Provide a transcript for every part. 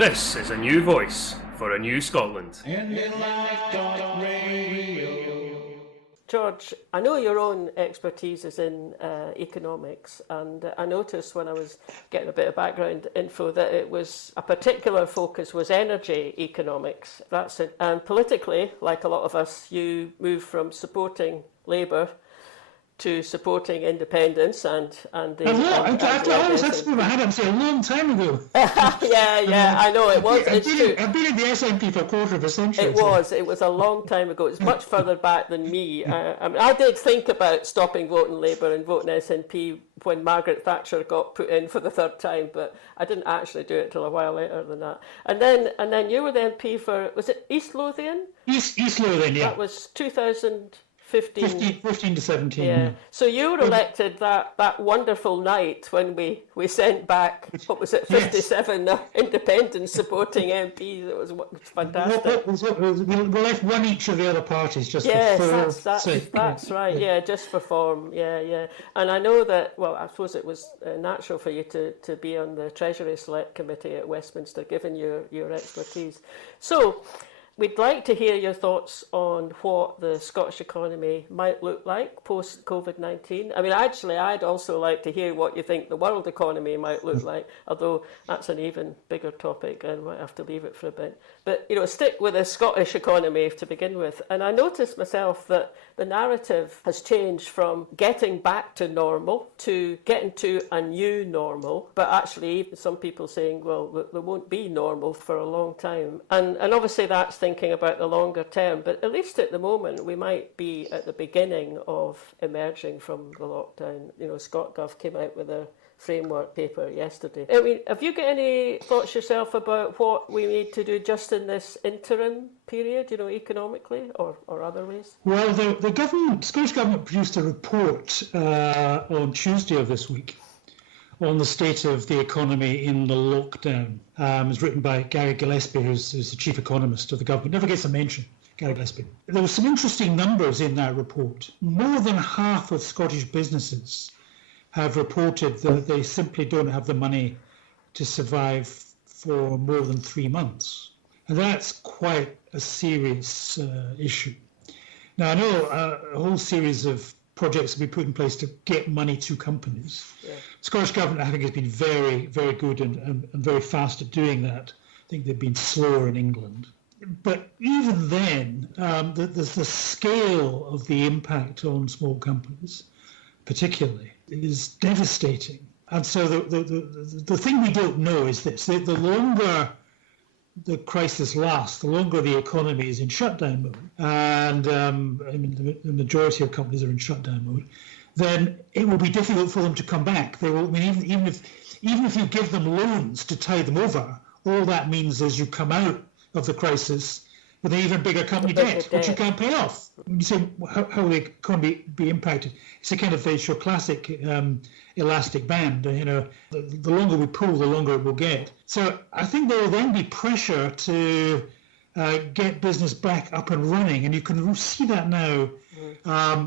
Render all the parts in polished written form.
This is a new voice for a new Scotland. Indylive.radio. George, I know your own expertise is in economics, and I noticed when I was getting a bit of background info that it was a particular focus was energy economics. That's it. And politically, like a lot of us, you move from supporting Labour to supporting independence and the... That's what I had to say a long time ago. yeah, I know it was. I've been in the SNP for a quarter of a century. It was a long time ago. It's much further back than me. I did think about stopping voting Labour and voting SNP when Margaret Thatcher got put in for the third time, but I didn't actually do it till a while later than that. And then you were the MP for, was it East Lothian? East Lothian, yeah. That was 2015 to 17. Yeah. So you were elected that wonderful night when we sent back, what was it, 57 independent supporting MPs. It was fantastic. We left one each of the other parties just for sake. That's right, yeah, just for form, yeah. And I know that, well, I suppose it was natural for you to be on the Treasury Select Committee at Westminster, given your expertise. So, we'd like to hear your thoughts on what the Scottish economy might look like post-Covid-19. I mean, actually, I'd also like to hear what you think the world economy might look like, although that's an even bigger topic and we might have to leave it for a bit. But, stick with the Scottish economy to begin with. And I noticed myself that the narrative has changed from getting back to normal to getting to a new normal, but actually even some people saying, well, there won't be normal for a long time. And obviously that's thinking about the longer term, but at least at the moment we might be at the beginning of emerging from the lockdown. ScotGov came out with a framework paper yesterday. I mean, have you got any thoughts yourself about what we need to do just in this interim period, economically or other ways? Well, the Scottish Government produced a report on Tuesday of this week on the state of the economy in the lockdown. It was written by Gary Gillespie, who's the chief economist of the government. Never gets a mention, Gary Gillespie. There were some interesting numbers in that report. More than half of Scottish businesses have reported that they simply don't have the money to survive for more than 3 months. And that's quite a serious issue. Now, I know a whole series of projects have been put in place to get money to companies. Yeah. Scottish Government, I think, has been very, very good and very fast at doing that. I think they've been slower in England. But even then, the scale of the impact on small companies, particularly, is devastating. And so the thing we don't know is this: the longer the crisis lasts, the longer the economy is in shutdown mode, and the majority of companies are in shutdown mode, then it will be difficult for them to come back. They will. I mean, even if you give them loans to tide them over, all that means is you come out of the crisis with an even bigger company debt, which you can't pay off. When you say how will the economy be impacted, it's a kind of your classic elastic band. The longer we pull, the longer it will get. So I think there will then be pressure to get business back up and running, and you can see that now.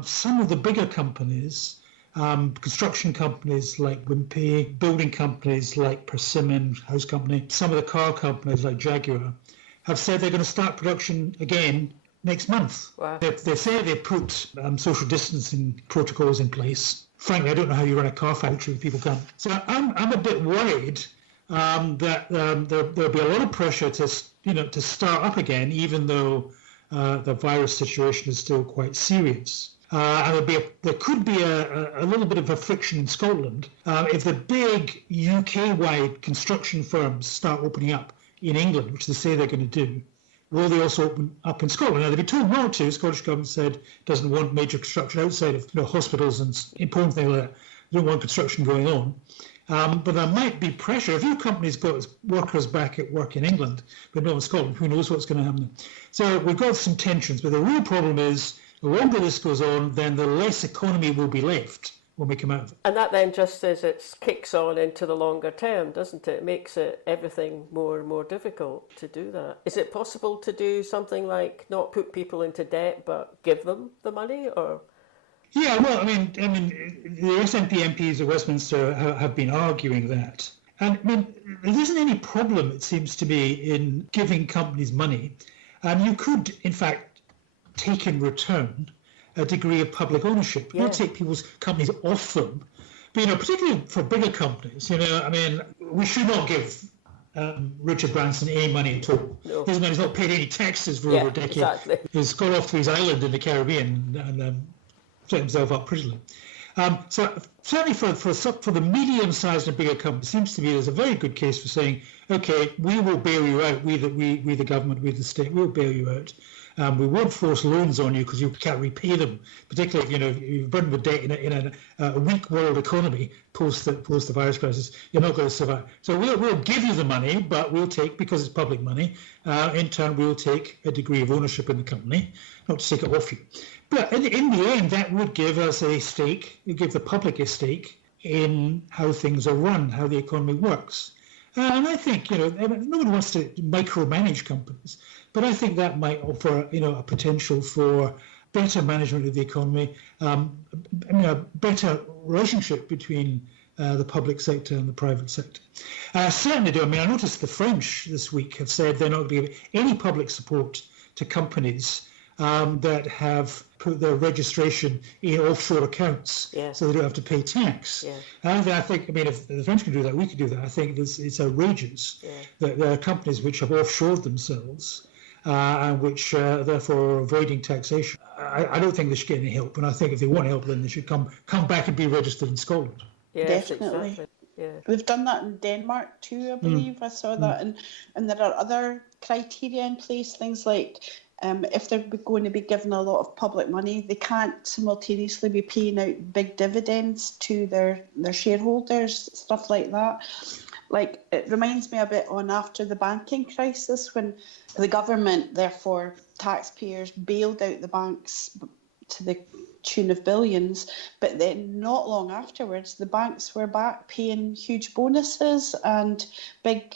Some of the bigger companies, construction companies like Wimpey, building companies like Persimmon House Company, some of the car companies like Jaguar, have said they're going to start production again next month. Wow. They say they put social distancing protocols in place. Frankly, I don't know how you run a car factory if people can't. So I'm a bit worried that there'll be a lot of pressure to start up again, even though the virus situation is still quite serious. And there could be a little bit of a friction in Scotland if the big UK-wide construction firms start opening up in England, which they say they're going to do. Will they also open up in Scotland? Now, they've been told not to. The Scottish Government said it doesn't want major construction outside of hospitals and important things like that. They don't want construction going on. But there might be pressure. If your company's got workers back at work in England, but not in Scotland, who knows what's going to happen? So we've got some tensions. But the real problem is, the longer this goes on, then the less economy will be left when we come out of it. And that then just says it kicks on into the longer term, doesn't it? It makes everything more and more difficult to do that. Is it possible to do something like not put people into debt but give them the money, or? Yeah, well, I mean, the SNP MPs of Westminster have been arguing that. And I mean, there isn't any problem, it seems to me, in giving companies money. You could, in fact, take in return a degree of public ownership. You don't take people's companies off them. But, particularly for bigger companies, I mean, we should not give Richard Branson any money at all. No. His money's not paid any taxes for over a decade. Exactly. He's gone off to his island in the Caribbean and set himself up prettily. So certainly for the medium-sized and bigger companies, it seems to me there's a very good case for saying, okay, we will bail you out, we the government, we the state, we'll bail you out. We won't force loans on you because you can't repay them, particularly if you've burdened with debt in a weak world economy post the virus crisis. You're not going to survive. So we'll give you the money, but we'll take, because it's public money, in turn we'll take a degree of ownership in the company, not to take it off you. But in the end, that would give us a stake, give the public a stake in how things are run, how the economy works. And I think, nobody wants to micromanage companies, but I think that might offer, a potential for better management of the economy, a better relationship between the public sector and the private sector. I certainly do. I mean, I noticed the French this week have said they're not going to give any public support to companies that have put their registration in offshore accounts, so they don't have to pay tax. And I think, if the French can do that, we can do that. I think it's outrageous that there are companies which have offshored themselves and which therefore are avoiding taxation. I don't think they should get any help, and I think if they want help, then they should come back and be registered in Scotland. Yes, definitely. Exactly. Yeah. We've done that in Denmark too, I believe. I saw that, and there are other criteria in place, things like if they're going to be given a lot of public money, they can't simultaneously be paying out big dividends to their shareholders, stuff like that. Like, it reminds me a bit on after the banking crisis, when the government, therefore taxpayers, bailed out the banks to the tune of billions, but then not long afterwards the banks were back paying huge bonuses and big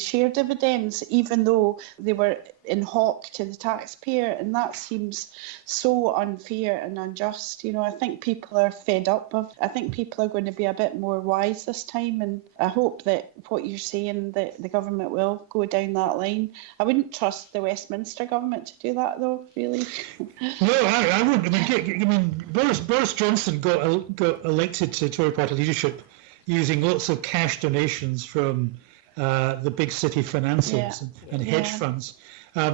share dividends, even though they were in hock to the taxpayer, and that seems so unfair and unjust. I think people are fed up of. I think people are going to be a bit more wise this time, and I hope that what you're saying, that the government will go down that line. I wouldn't trust the Westminster government to do that, though, really. No, I wouldn't. I mean, Boris Johnson got elected to Tory party leadership using lots of cash donations from the big city financiers and hedge funds.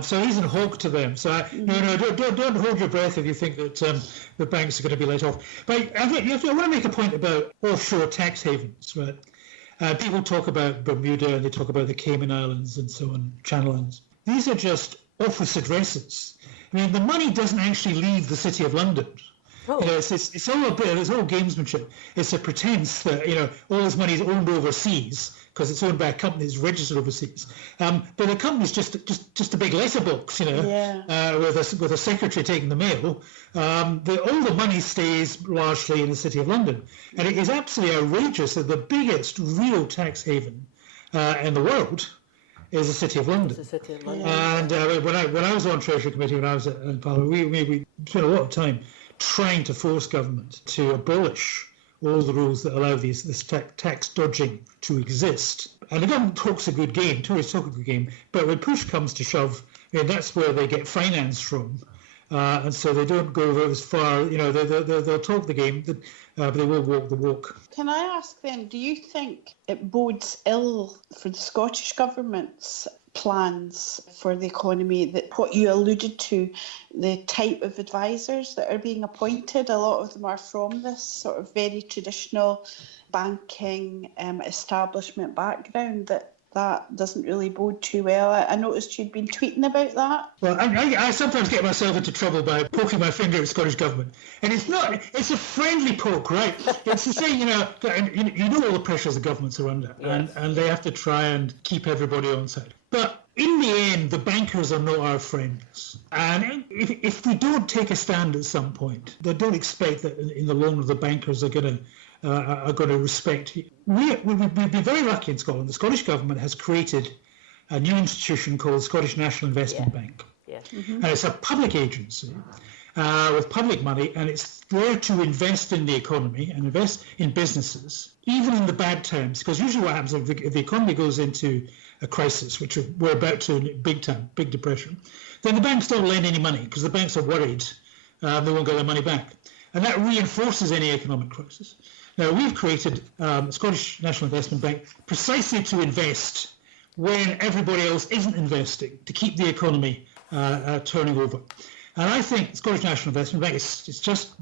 So he's in hog to them. So don't hold your breath if you think that the banks are going to be let off. But I want to make a point about offshore tax havens, right? People talk about Bermuda and they talk about the Cayman Islands and so on, Channel Islands. These are just office addresses. I mean, the money doesn't actually leave the City of London. Oh. It's all gamesmanship. It's a pretense that all this money is owned overseas because it's owned by a company that's registered overseas. But the company's just a big letterbox, with a secretary taking the mail. All the money stays largely in the City of London, and it is absolutely outrageous that the biggest real tax haven in the world is the City of London. It's the City of London. And when I was on Treasury Committee, when I was in Parliament, we spent a lot of time trying to force government to abolish all the rules that allow this tax dodging to exist. And the government talks a good game, Tories talk a good game, but when push comes to shove, that's where they get finance from. And so they don't go as far, they'll talk the game, but they will walk the walk. Can I ask then, do you think it bodes ill for the Scottish Government's plans for the economy, that what you alluded to, the type of advisors that are being appointed, a lot of them are from this sort of very traditional banking establishment background, that doesn't really bode too well. I noticed you'd been tweeting about that. Well, I sometimes get myself into trouble by poking my finger at Scottish Government. And it's a friendly poke, right? It's to say, you know all the pressures the governments are under, and they have to try and keep everybody on side. But in the end, the bankers are not our friends. And if we don't take a stand at some point, they don't expect that in the long run the bankers are going to respect. We'd be very lucky in Scotland. The Scottish Government has created a new institution called the Scottish National Investment Bank. Yeah. Mm-hmm. And it's a public agency. with public money, and it's there to invest in the economy and invest in businesses, even in the bad times. Because usually what happens if the economy goes into a crisis, which we're about to big time, big depression, then the banks don't lend any money because the banks are worried they won't get their money back. And that reinforces any economic crisis. Now, we've created Scottish National Investment Bank precisely to invest when everybody else isn't investing, to keep the economy turning over. And I think Scottish National Investment Bank is just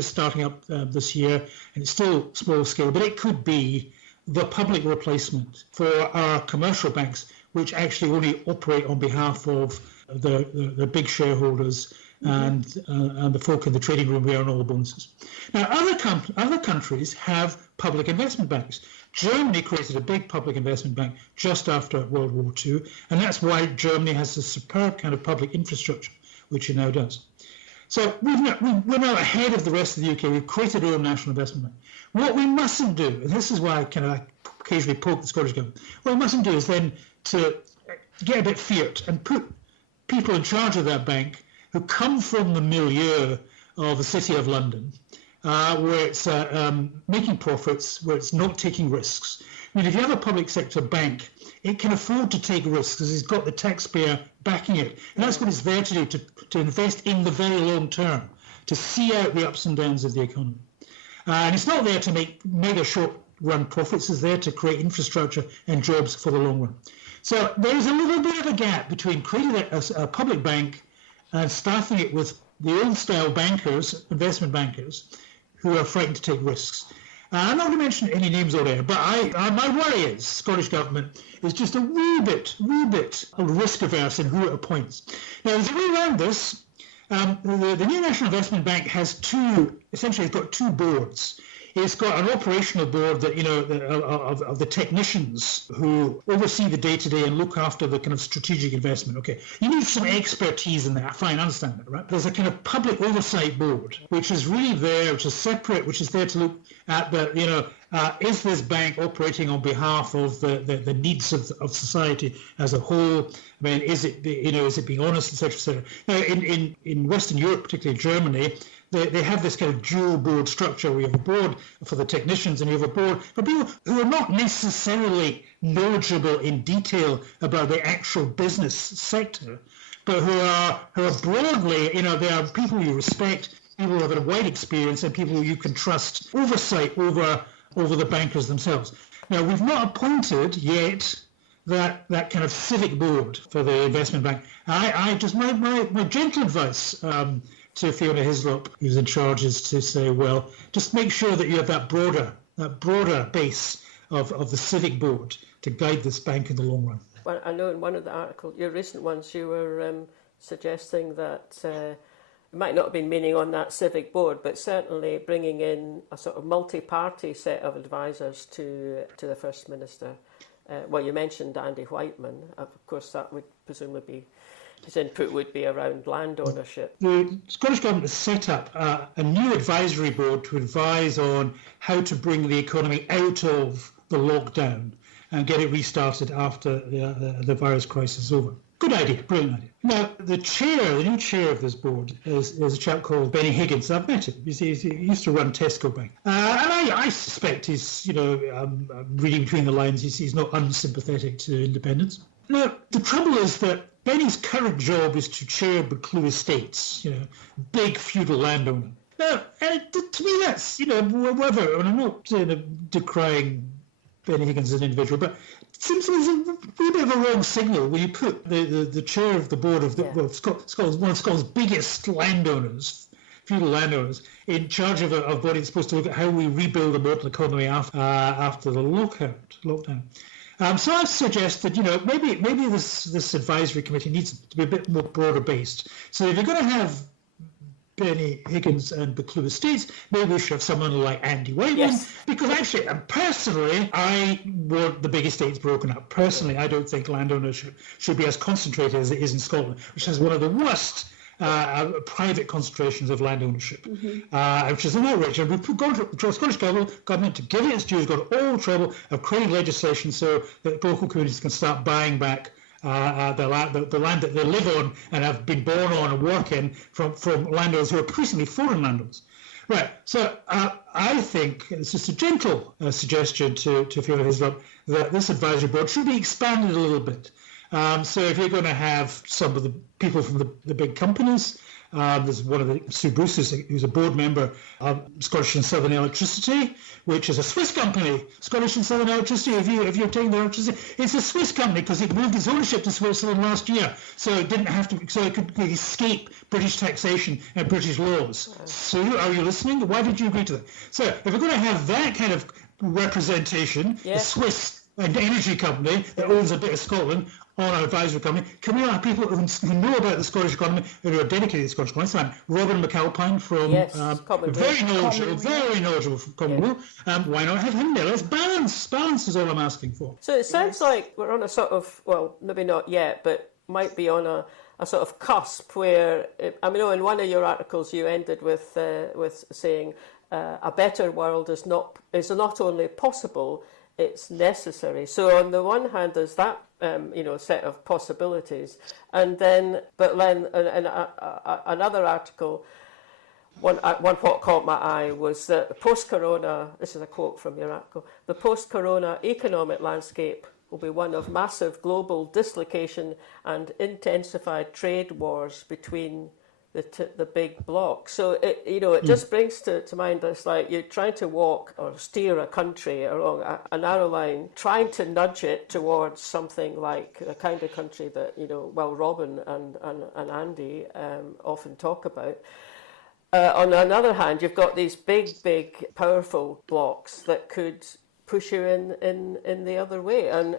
starting up this year, and it's still small scale, but it could be the public replacement for our commercial banks, which actually only operate on behalf of the big shareholders and the folk in the trading room who earn all the bonuses. Now, other countries have public investment banks. Germany created a big public investment bank just after World War II, and that's why Germany has a superb kind of public infrastructure, which it now does. So we're now ahead of the rest of the UK. We've created our own national investment bank. What we mustn't do, and this is why I occasionally poke the Scottish government, what we mustn't do is then to get a bit fierce and put people in charge of that bank who come from the milieu of the City of London, where it's making profits, where it's not taking risks. I mean, if you have a public sector bank, it can afford to take risks because it's got the taxpayer backing it. And that's what it's there to do, to invest in the very long term, to see out the ups and downs of the economy. And it's not there to make mega short-run profits. It's there to create infrastructure and jobs for the long run. So there's a little bit of a gap between creating a public bank and staffing it with the old-style bankers, investment bankers, who are frightened to take risks. I'm not going to mention any names over there, but my worry is Scottish Government is just a wee bit risk-averse in who it appoints. Now, there's a way around this. The new National Investment Bank has it's got two boards. It's got an operational board that, of the technicians who oversee the day-to-day and look after the kind of strategic investment. Okay, you need some expertise in that. Fine, I understand that, right? There's a kind of public oversight board, which is really there, which is separate, which is there to look at is this bank operating on behalf of the needs of society as a whole? I mean, is it being honest, etc., etc. Now, in Western Europe, particularly Germany, they have this kind of dual board structure where you have a board for the technicians and you have a board for people who are not necessarily knowledgeable in detail about the actual business sector, but who are broadly, they are people you respect, people who have a wide experience, and people who you can trust oversight over the bankers themselves. Now, we've not appointed yet that kind of civic board for the investment bank. I just my gentle advice to Fiona Hislop, who's in charge, is to say, well, just make sure that you have that broader base of the civic board to guide this bank in the long run. Well, I know in one of the articles, your recent ones, you were suggesting that it might not have been meaning on that civic board, but certainly bringing in a sort of multi-party set of advisors to the First Minister. Well, you mentioned Andy Whiteman. Of course, that would presumably be, his input would be around land ownership. The Scottish Government has set up a new advisory board to advise on how to bring the economy out of the lockdown and get it restarted after the virus crisis is over. Good idea, brilliant idea. Now, the new chair of this board is a chap called Benny Higgins. I've met him. He used to run Tesco Bank. And I suspect he's, reading between the lines, he's not unsympathetic to independence. Now, the trouble is that Benny's current job is to chair Buccleuch Estates, big feudal landowner. Now, to me that's, whatever, and I'm not decrying Benny Higgins as an individual, but it seems there's a wee bit of a wrong signal when you put the chair of the board of one of Scotland's biggest landowners, feudal landowners, in charge of a body that's supposed to look at how we rebuild a modern economy after the lockdown. So I've suggested, maybe this advisory committee needs to be a bit more broader based. So if you're going to have Benny Higgins and Buccleuch Estates, maybe we should have someone like Andy Whiteman. Yes. Because actually, and personally, I want the big estates broken up. Personally, I don't think land ownership should be as concentrated as it is in Scotland, which has one of the worst private concentrations of land ownership, which is an outrage. And we've gone to the Scottish government to give it its due, has got all the trouble of creating legislation so that local communities can start buying back the land that they live on and have been born on and work in from landowners who are increasingly foreign landowners. Right, so I think it's just a gentle suggestion to Fiona Hislop that this advisory board should be expanded a little bit. So if you're going to have some of the people from the big companies, there's one of the, Sue Bruce, who's a board member of Scottish and Southern Electricity, which is a Swiss company. Scottish and Southern Electricity, if you're taking the electricity, it's a Swiss company because it moved its ownership to Switzerland last year, so it didn't have to, so it could escape British taxation and British laws. Sue, are you listening? Why did you agree to that? So if we're going to have that kind of representation, the Swiss energy company that owns a bit of Scotland on our advisory company, can we have people who know about the Scottish economy, who are dedicated to the Scottish economy? So Robin McAlpine from very knowledgeable from Commonweal. Why not have him there? Let's balance. Balance is all I'm asking for. So it sounds like we're on a sort of, well, maybe not yet, but might be on a sort of cusp where, I mean, in one of your articles you ended with saying a better world is not only possible, it's necessary. So on the one hand, there's that set of possibilities, and then another article, one what caught my eye was that post-corona. This is a quote from your article: "The post-corona economic landscape will be one of massive global dislocation and intensified trade wars between the big bloc." So it just brings to mind this, like you're trying to walk or steer a country along a narrow line, trying to nudge it towards something like the kind of country that Robin and Andy often talk about. On the other hand, you've got these big powerful blocs that could push you in the other way, and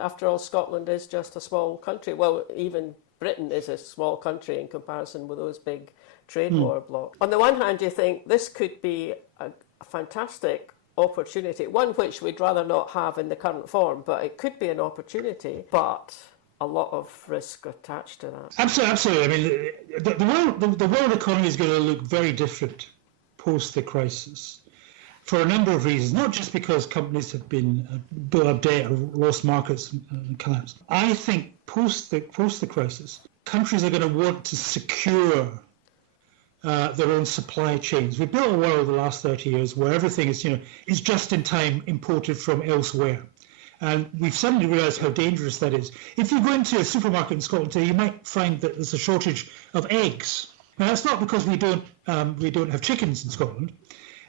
after all, Scotland is just a small country. Well, even Britain is a small country in comparison with those big trade war blocs. On the one hand, you think this could be a fantastic opportunity, one which we'd rather not have in the current form, but it could be an opportunity, but a lot of risk attached to that. Absolutely. I mean, the world economy is going to look very different post the crisis for a number of reasons, not just because companies have been built up debt or lost markets and collapsed. I think post the crisis, countries are going to want to secure their own supply chains. We've built a world the last 30 years where everything is just in time imported from elsewhere. And we've suddenly realised how dangerous that is. If you go into a supermarket in Scotland today, you might find that there's a shortage of eggs. Now, that's not because we don't have chickens in Scotland.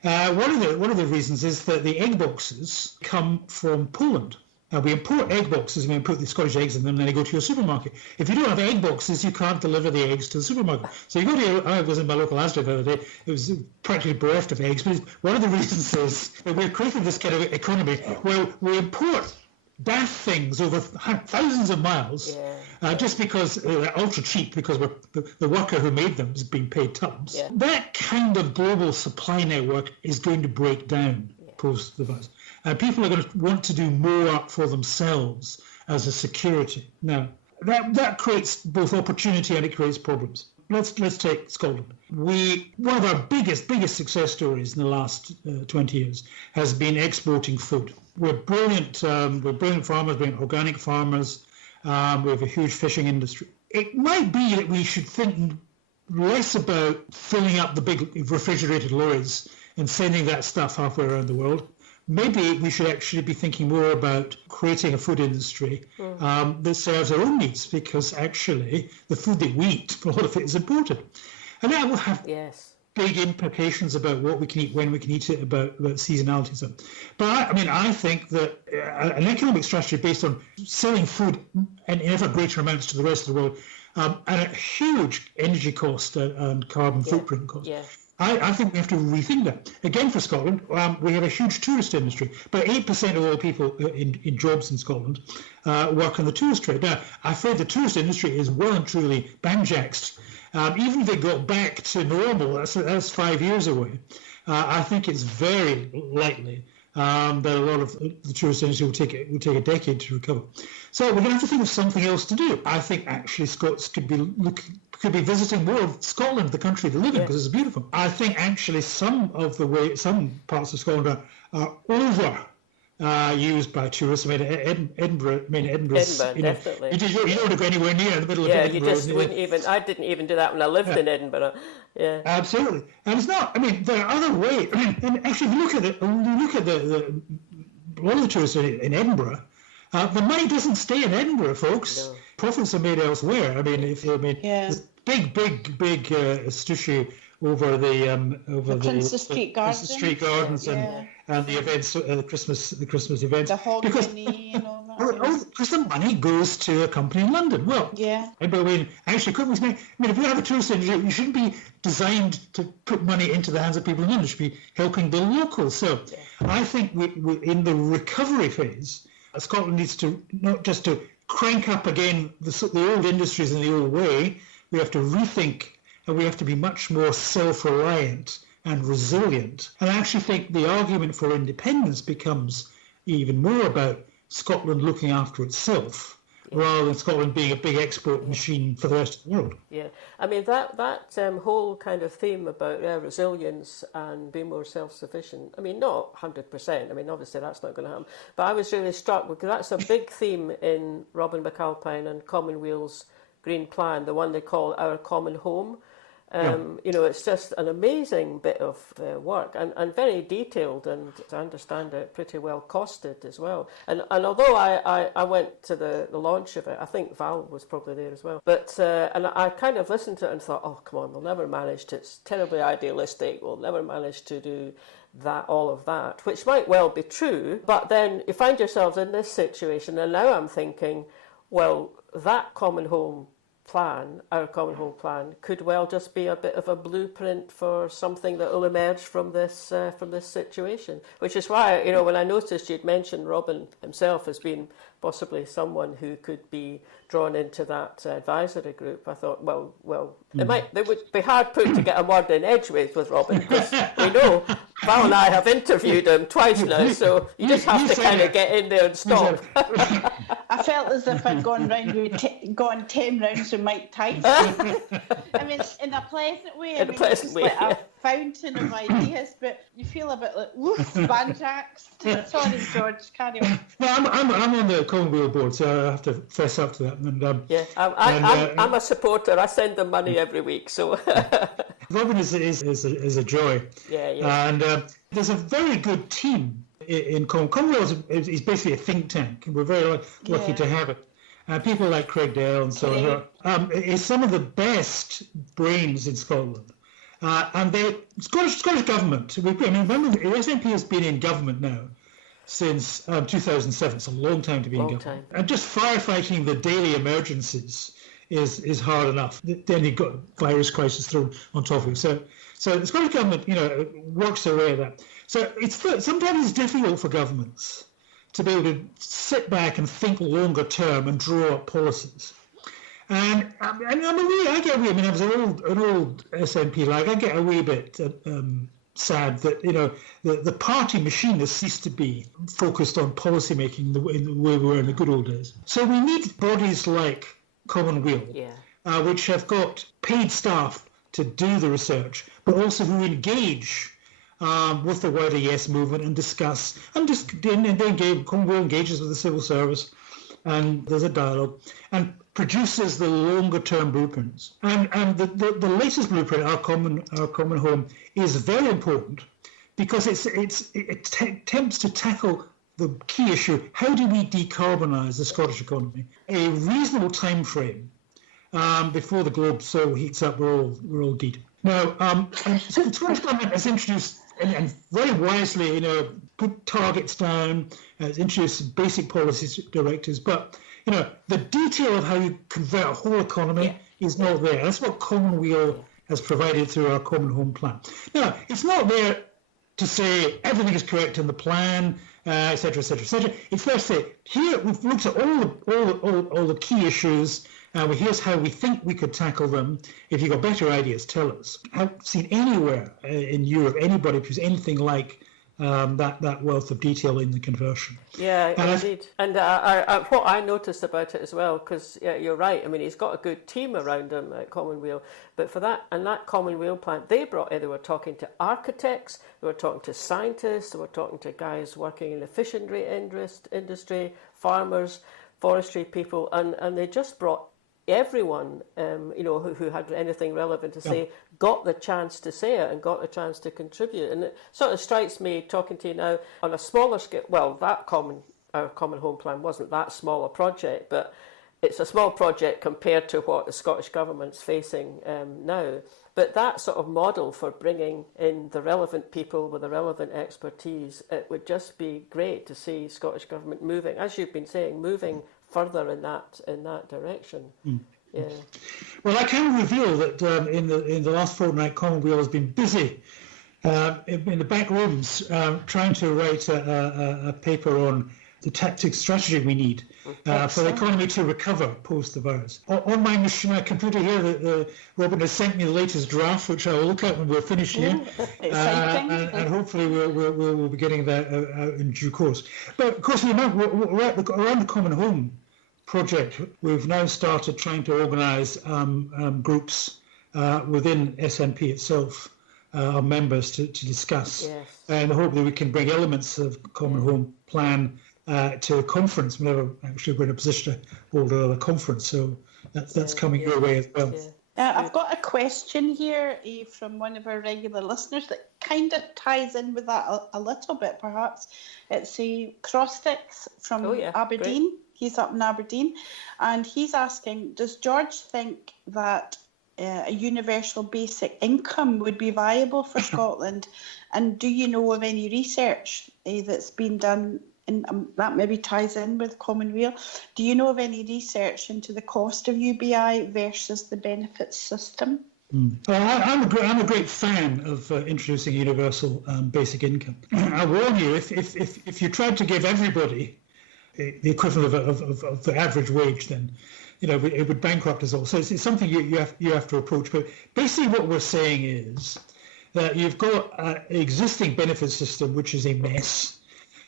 One of the reasons is that the egg boxes come from Poland. We import egg boxes and we import the Scottish eggs in them, and then they go to your supermarket. If you don't have egg boxes, you can't deliver the eggs to the supermarket. So you go to I was in my local Asda the other day, it was practically bereft of eggs. But one of the reasons is that we're creating this kind of economy where we import daft things over thousands of miles just because they're ultra cheap, because the worker who made them is being paid tons. Yeah. That kind of global supply network is going to break down post the virus. And people are going to want to do more for themselves as a security. Now, that creates both opportunity and it creates problems. Let's take Scotland. One of our biggest success stories in the last 20 years has been exporting food. We're brilliant farmers, brilliant organic farmers. We have a huge fishing industry. It might be that we should think less about filling up the big refrigerated lorries and sending that stuff halfway around the world. Maybe we should actually be thinking more about creating a food industry that serves our own needs, because actually the food that we eat, a lot of it is imported. And that will have big implications about what we can eat, when we can eat it, about seasonality and stuff. But I think that an economic strategy based on selling food in ever greater amounts to the rest of the world and at a huge energy cost and carbon footprint cost. Yeah. I think we have to rethink that. Again, for Scotland, we have a huge tourist industry. About 8% of all people in jobs in Scotland work in the tourist trade. Now, I afraid the tourist industry is well and truly banjaxed. Even if they got back to normal, that's 5 years away. I think it's very likely that a lot of the tourist industry will take a decade to recover. So we're going to have to think of something else to do. I think actually Scots could be visiting more of Scotland, the country they live in, because it's beautiful. I think actually some parts of Scotland are over used by tourists. I mean, Edinburgh's, definitely. You don't want to go anywhere near the middle of Edinburgh. Yeah, you just wouldn't even. I didn't even do that when I lived in Edinburgh. Yeah, absolutely. And it's not. I mean, there are other ways. I mean, and actually, if you look at it, the a lot of the tourists in Edinburgh. The money doesn't stay in Edinburgh, folks. No. Profits are made elsewhere. I mean, there's big sushi over the Princes Street Gardens, and the events, the Christmas events, the Hogmanay and all that. Because the money goes to a company in London. Well, I mean, actually, if you have a tourist industry, you shouldn't be designed to put money into the hands of people in London. You should be helping the locals. So, I think we in the recovery phase, Scotland needs to not just to crank up again the old industries in the old way. We have to rethink, and we have to be much more self-reliant and resilient. And I actually think the argument for independence becomes even more about Scotland looking after itself, rather than Scotland being a big export machine for the rest of the world. Yeah, I mean, that whole kind of theme about resilience and being more self-sufficient, I mean, not 100%, I mean, obviously that's not going to happen, but I was really struck because that's a big theme in Robin McAlpine and Commonweal's Green Plan, the one they call Our Common Home. It's just an amazing bit of work and very detailed, and I understand it pretty well costed as well. And although I went to the launch of it, I think Val was probably there as well. But and I kind of listened to it and thought, oh, come on, we'll never manage to, it's terribly idealistic, we'll never manage to do all of that, which might well be true. But then you find yourselves in this situation, and now I'm thinking, well, that common home plan, our common home plan, could well just be a bit of a blueprint for something that will emerge from this situation. Which is why, when I noticed you'd mentioned Robin himself as being possibly someone who could be drawn into that advisory group, I thought, well, they would be hard put to get a word in edgeways with Robin, because we know Val and I have interviewed him twice now, so you just have to kind of get in there and stop. I felt as if I'd gone 10 rounds with Mike Tyson. I mean, in a pleasant way. Like a fountain of ideas, but you feel a bit like, woof, banjaxed. Sorry, George, carry on. No, I'm on the Commonweal board, so I have to fess up to that. And, I'm a supporter. I send them money every week, so. Robin is a joy. Yeah. And there's a very good team in Commonweal. Is basically a think tank, and we're very lucky to have it. People like Craig Dale and so on is some of the best brains in Scotland. And the Scottish government, remember, the SNP has been in government now since 2007. It's a long time to be in government. And just firefighting the daily emergencies is hard enough. Then you've got virus crisis thrown on top of it. So the Scottish government, works their way at that. So sometimes it's difficult for governments to be able to sit back and think longer term and draw up policies. And I get a wee. I mean, I was an old SNP. Like, I get a wee bit sad that the party machine has ceased to be focused on policy making in the way we were in the good old days. So we need bodies like Commonweal, which have got paid staff to do the research, but also who engage with the wider Yes movement and discuss and Commonweal engages with the civil service, and there's a dialogue and produces the longer term blueprints. And the latest blueprint, our common home, is very important because it attempts to tackle the key issue: how do we decarbonise the Scottish economy? A reasonable time frame before the globe so heats up. We're all dead. Now, the Scottish government has introduced and very wisely, put targets down, has introduced basic policy directives, but the detail of how you convert a whole economy is not there. That's what Commonweal has provided through our Common Home Plan. Now, it's not there to say everything is correct in the plan, et cetera, et cetera, et cetera. It's there to say, here we've looked at all the key issues, here's how we think we could tackle them. If you've got better ideas, tell us. I haven't seen anywhere in Europe anybody produce anything like that wealth of detail in the conversion. Yeah, indeed. And what I noticed about it as well, because you're right, I mean, he's got a good team around him at Commonweal, but for that Commonweal plant, they were talking to architects, they were talking to scientists, they were talking to guys working in the fishing industry, farmers, forestry people, and they just brought everyone, who had anything relevant to say, got the chance to say it and got the chance to contribute. And it sort of strikes me, talking to you now, on a smaller scale, well, our Common Home Plan wasn't that small a project, but it's a small project compared to what the Scottish Government's facing now. But that sort of model for bringing in the relevant people with the relevant expertise, it would just be great to see Scottish Government moving, as you've been saying, moving further in that direction. Yeah. Well, I can reveal that in the last fortnight, Commonweal has been busy in the back rooms trying to write a paper on the tactic strategy we need for the economy to recover post the virus. On my computer here, Robin has sent me the latest draft, which I will look at when we're finished here, and hopefully we'll be getting that out in due course. But of course, around the Common Home project, we've now started trying to organise groups within SNP itself, our members, to discuss, and hopefully we can bring elements of Common Home Plan to a conference whenever actually we're in a position to hold another conference. So that's coming your way as well. I've got a question here from one of our regular listeners that kind of ties in with that a little bit, perhaps. It's Crosstix from Aberdeen. Great. He's up in Aberdeen, and he's asking, does George think that a universal basic income would be viable for Scotland? And do you know of any research that's been done, and that maybe ties in with Commonweal? Do you know of any research into the cost of UBI versus the benefits system? I'm a great fan of introducing universal basic income. I warn you, if you tried to give everybody the equivalent of the average wage, then it would bankrupt us all. So it's something you have to approach. But basically, what we're saying is that you've got an existing benefit system which is a mess.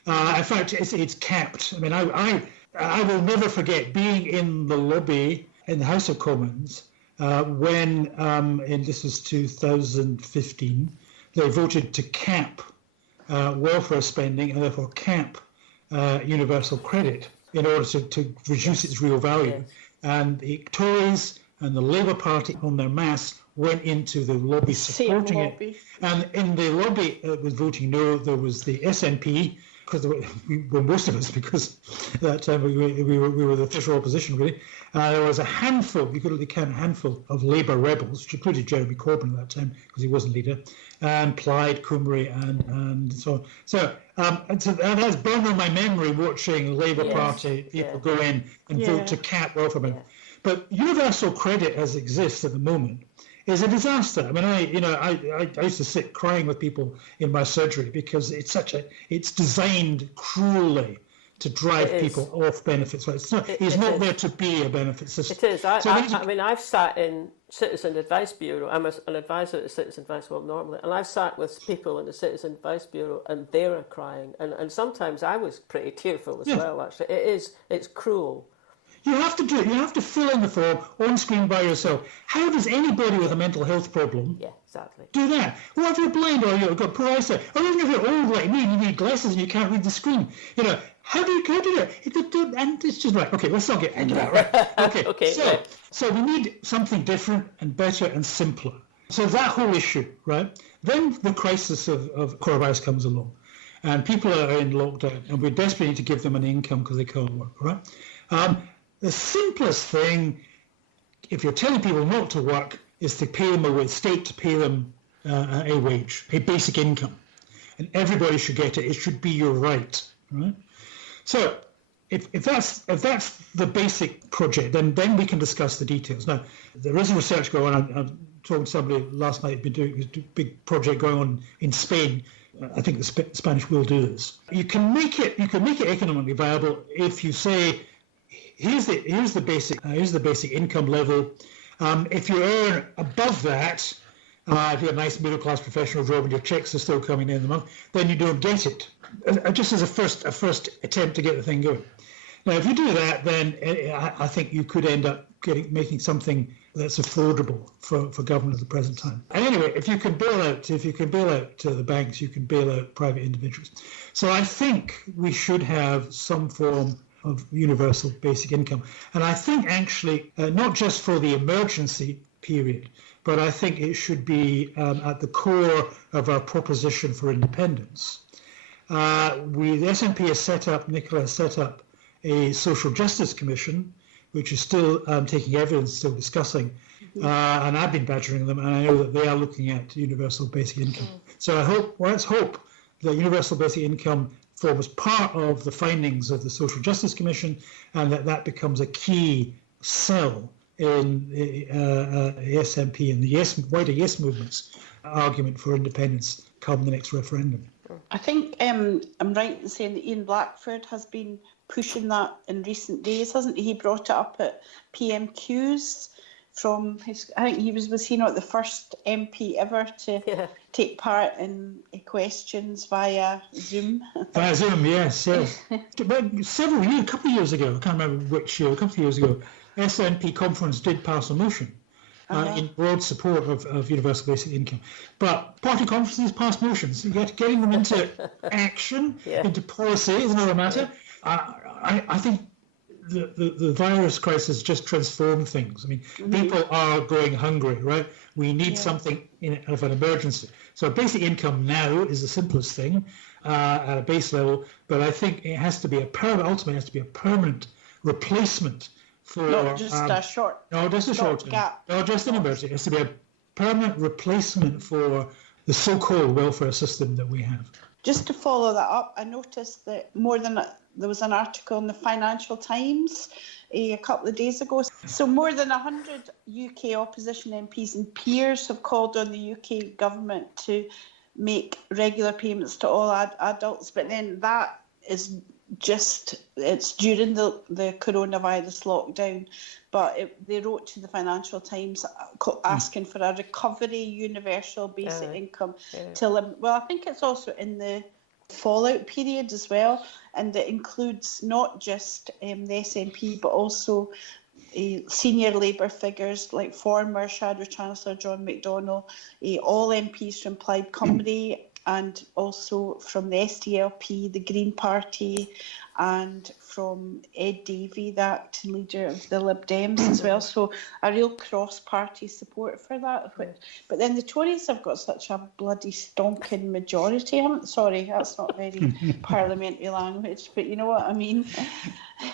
In fact, it's capped. I mean, I will never forget being in the lobby in the House of Commons when, and this was 2015, they voted to cap welfare spending and therefore cap universal credit in order to reduce its real value. Yes. And the Tories and the Labour Party on their mass went into the lobby supporting it. And in the lobby that was voting no, there was the SNP, because most of us, because that time we were the official opposition, really. There was a handful, you could only count a handful of Labour rebels, which included Jeremy Corbyn at that time, because he wasn't leader, and Plaid Cymru and so on. So that's burned on my memory watching the Labour Party people go in and vote to cap welfare benefits. But universal credit as it exists at the moment is a disaster. I mean, I used to sit crying with people in my surgery because it's designed cruelly to drive people off benefits. It's not there to be a benefit system. It is. I've sat in Citizen Advice Bureau. I'm an advisor at the Citizen Advice World normally, and I've sat with people in the Citizen Advice Bureau, and they're crying. And sometimes I was pretty tearful as well. Actually, it's cruel. You have to do it. You have to fill in the form on screen by yourself. How does anybody with a mental health problem do that? Well, if you're blind or you've got poor eyesight, or even if you're old like me and you need glasses and you can't read the screen, how do you do that? And it's just right. Okay, let's not get into that. Right? Okay. So we need something different and better and simpler. So that whole issue, right? Then the crisis of coronavirus comes along, and people are in lockdown, and we desperately need to give them an income because they can't work, right? The simplest thing, if you're telling people not to work, is to pay them a state to pay them a wage, a basic income, and everybody should get it. It should be your right, right? So, if that's the basic project, then we can discuss the details. Now, there is research going on. I'm talking to somebody last night. Been doing a big project going on in Spain. I think the Spanish will do this. You can make it economically viable if you say, here's the basic income level. If you earn above that, if you're a nice middle-class professional job and your checks are still coming in the month, then you don't get it. Just as a first attempt to get the thing going. Now, if you do that, then I think you could end up making something that's affordable for government at the present time. And anyway, if you can bail out the banks, you can bail out private individuals. So I think we should have some form of universal basic income. And I think actually, not just for the emergency period, but I think it should be at the core of our proposition for independence. The SNP has set up, Nicola has set up a social justice commission, which is still taking evidence, still discussing, and I've been badgering them, and I know that they are looking at universal basic income. So let's hope that universal basic income forms part of the findings of the Social Justice Commission, and that becomes a key cell in the SNP and the wider Yes movement's argument for independence come the next referendum. I think I'm right in saying that Ian Blackford has been pushing that in recent days, hasn't he? He brought it up at PMQs from his, I think was he not the first MP ever to take part in questions via Zoom? Via Zoom, yes. But a couple of years ago, I can't remember which year, a couple of years ago, SNP conference did pass a motion in broad support of universal basic income. But party conferences pass motions. Getting them into action, into policy is another matter. I think the virus crisis just transformed things. I mean, people are going hungry, right? We need something of an emergency. So basic income now is the simplest thing at a base level, but I think it has to be ultimately has to be a permanent replacement for not just a short. No, just a short gap. No, just an emergency. It has to be a permanent replacement for the so-called welfare system that we have. Just to follow that up, I noticed that there was an article in the Financial Times a couple of days ago. So more than 100 UK opposition MPs and peers have called on the UK government to make regular payments to all adults. But then that is it's during the coronavirus lockdown. But they wrote to the Financial Times asking for a recovery universal basic income I think it's also in the fallout period as well, and it includes not just the SNP but also senior Labour figures like former Shadow Chancellor John McDonnell, all MPs from Plaid Cymru, and also from the SDLP, the Green Party, and from Ed Davey, the acting leader of the Lib Dems as well. So a real cross-party support for that. But then the Tories have got such a bloody stonking majority. Sorry, that's not very parliamentary language, but you know what I mean.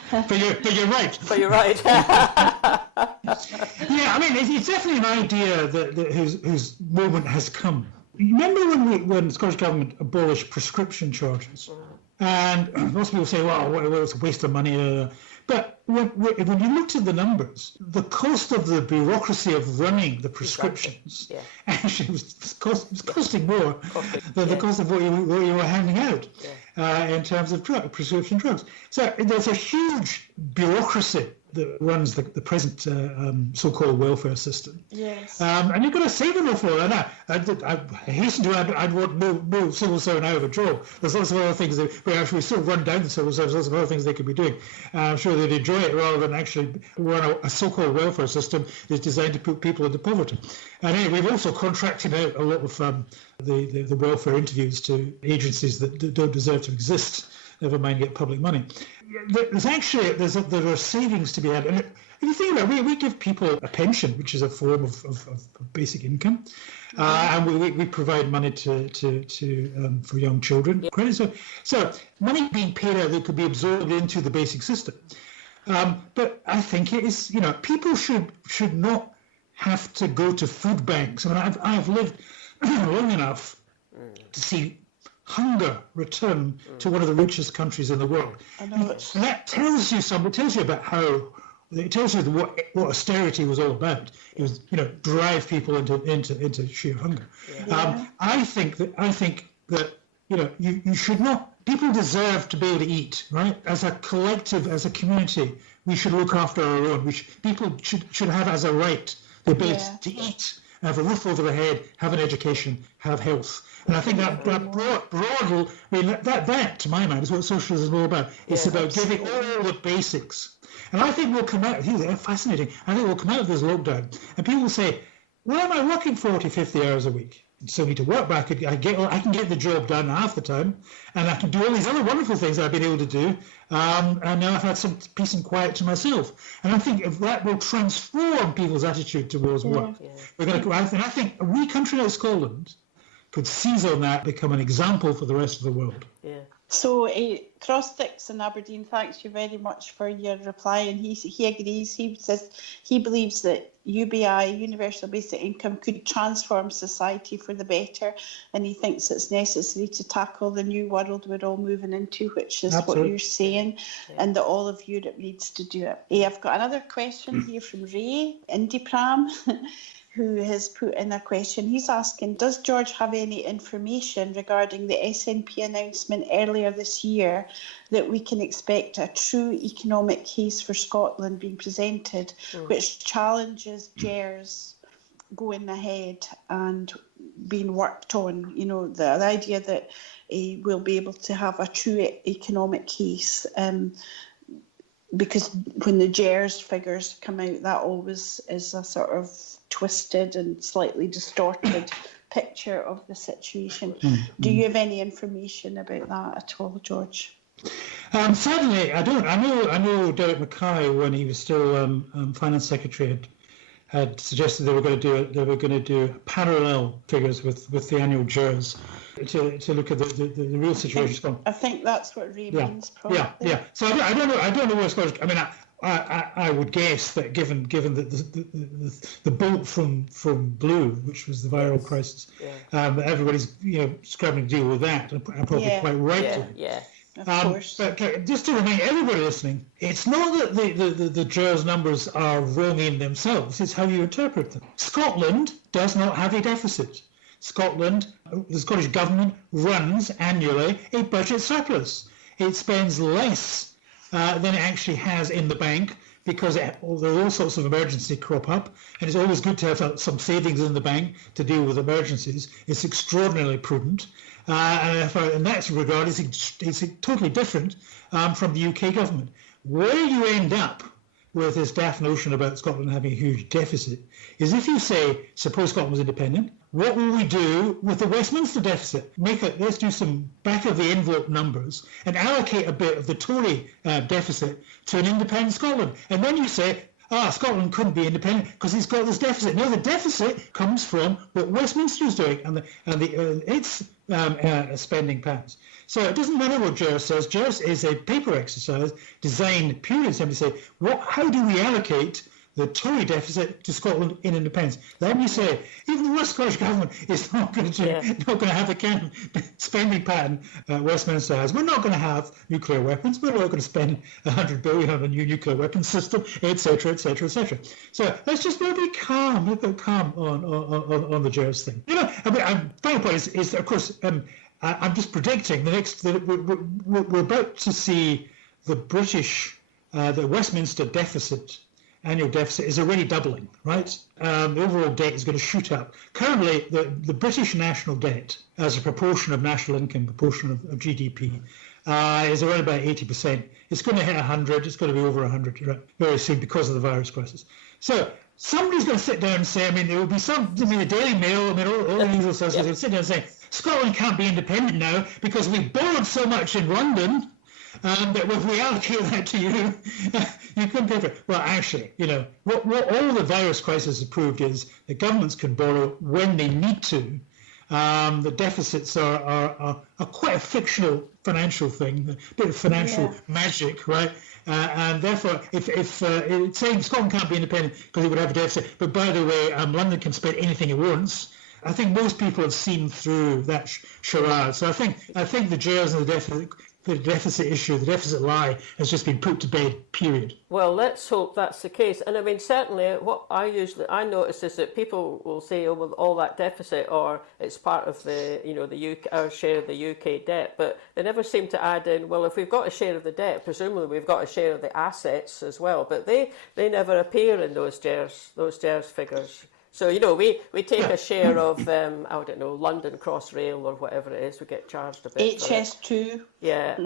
But you're right. But you're right. Yeah, I mean, it's definitely an idea that whose moment has come. Remember when the Scottish Government abolished prescription charges? And most people say, well, it's a waste of money. But when you looked at the numbers, the cost of the bureaucracy of running the prescriptions actually was costing more than the cost of what you were handing out in terms of prescription drugs. So there's a huge bureaucracy that runs the present so-called welfare system. Yes. And you've got to save them for it. And I hasten to add, I'd want no civil servant out of a job. There's lots of other things that we actually still run down the civil service, lots of other things they could be doing. I'm sure they'd enjoy it rather than actually run a so-called welfare system that's designed to put people into poverty. And anyway, we've also contracted out a lot of the welfare interviews to agencies that don't deserve to exist, never mind get public money. There are savings to be had. And if you think about it, we give people a pension, which is a form of basic income, and we provide money for young children. So money being paid out that could be absorbed into the basic system. But I think it is, people should not have to go to food banks. I mean, I've lived long enough to see hunger return to one of the richest countries in the world. I know. And that tells you something. It tells you about it tells you what austerity was all about. It was, drive people into sheer hunger. Yeah. I think that you should not. People deserve to be able to eat, right? As a collective, as a community, we should look after our own. People should have as a right the ability to eat have a roof over their head, have an education, have health. And I think that broad, that to my mind is what socialism is all about. It's about giving all the basics. And I think we'll come out, they're fascinating, I think we'll come out of this lockdown and people will say, why am I working 40, 50 hours a week? So I need to work back. I can get the job done half the time, and I can do all these other wonderful things I've been able to do. And now I've had some peace and quiet to myself. And I think if that will transform people's attitude towards work. We're going to go out, and I think a wee country like Scotland could seize on that, become an example for the rest of the world. Yeah. So, Crosssticks in Aberdeen, thanks you very much for your reply. And he agrees. He says he believes that UBI, Universal Basic Income, could transform society for the better. And he thinks it's necessary to tackle the new world we're all moving into, which is what you're saying, and that all of Europe needs to do it. I've got another question here from Ray, Indypram, who has put in a question. He's asking, does George have any information regarding the SNP announcement earlier this year that we can expect a true economic case for Scotland being presented, which challenges GERS going ahead and being worked on? You know, the idea that we'll be able to have a true economic case, because when the GERS figures come out, that always is a sort of twisted and slightly distorted picture of the situation. Do you have any information about that at all, George? Certainly, I don't. I know Derek Mackay, when he was still Finance Secretary, had suggested they were going to do parallel figures with the annual GERS to look at the real situation. I think that's what Ray means, probably. Yeah. So I don't know where it's going. I mean, I would guess that given that the bolt from Blue, which was the viral crisis, everybody's scrambling to deal with that, and probably quite rightly. Of course. But just to remind everybody listening, it's not that the GERS numbers are wrong in themselves, it's how you interpret them. Scotland does not have a deficit. Scotland, the Scottish Government, runs annually a budget surplus. It spends less than it actually has in the bank, because there are all sorts of emergencies crop up, and it's always good to have some savings in the bank to deal with emergencies. It's extraordinarily prudent. And in that regard, it's totally different from the UK government. Where you end up with this daft notion about Scotland having a huge deficit is if you say, suppose Scotland was independent, what will we do with the Westminster deficit? Let's do some back-of-the-envelope numbers and allocate a bit of the Tory deficit to an independent Scotland. And then you say, Scotland couldn't be independent because it's got this deficit. No, the deficit comes from what Westminster is doing and its spending patterns. So it doesn't matter what GERS says. GERS is a paper exercise designed purely simply to say, how do we allocate the Tory deficit to Scotland in independence? Then you say, even the worst Scottish government is not going to have the kind of spending pattern Westminster has. We're not going to have nuclear weapons. We're not going to spend 100 billion on a new nuclear weapons system, etc., etc., etc. So let's just be calm. Let's go calm on the GERS thing. Final point is of course, I'm just predicting we're about to see the Westminster deficit. Annual deficit is already doubling, right? The overall debt is going to shoot up. Currently, the British national debt, as a proportion of national income, proportion of GDP, is around about 80%. It's going to hit 100. It's going to be over 100 very soon because of the virus crisis. So somebody's going to sit down and say, there will be the Daily Mail, all the usual sources will sit down and say, Scotland can't be independent now because we borrowed so much in London. That if we allocate that to you, you couldn't pay for it. Well, actually, what all the virus crisis has proved is that governments can borrow when they need to. The deficits are quite a fictional financial thing, a bit of financial magic, right? And therefore, if it's saying Scotland can't be independent because it would have a deficit, but by the way, London can spend anything it wants. I think most people have seen through that charade. So I think the GERS and the deficit issue, the deficit lie, has just been put to bed, period. Well, let's hope that's the case. And certainly what I notice is that people will say, all that deficit, or it's part of the UK, our share of the UK debt, but they never seem to add in, well, if we've got a share of the debt, presumably we've got a share of the assets as well, but they never appear in those GERS figures. So, we take a share of, I don't know, London Crossrail or whatever it is, we get charged a bit HS2. Yeah,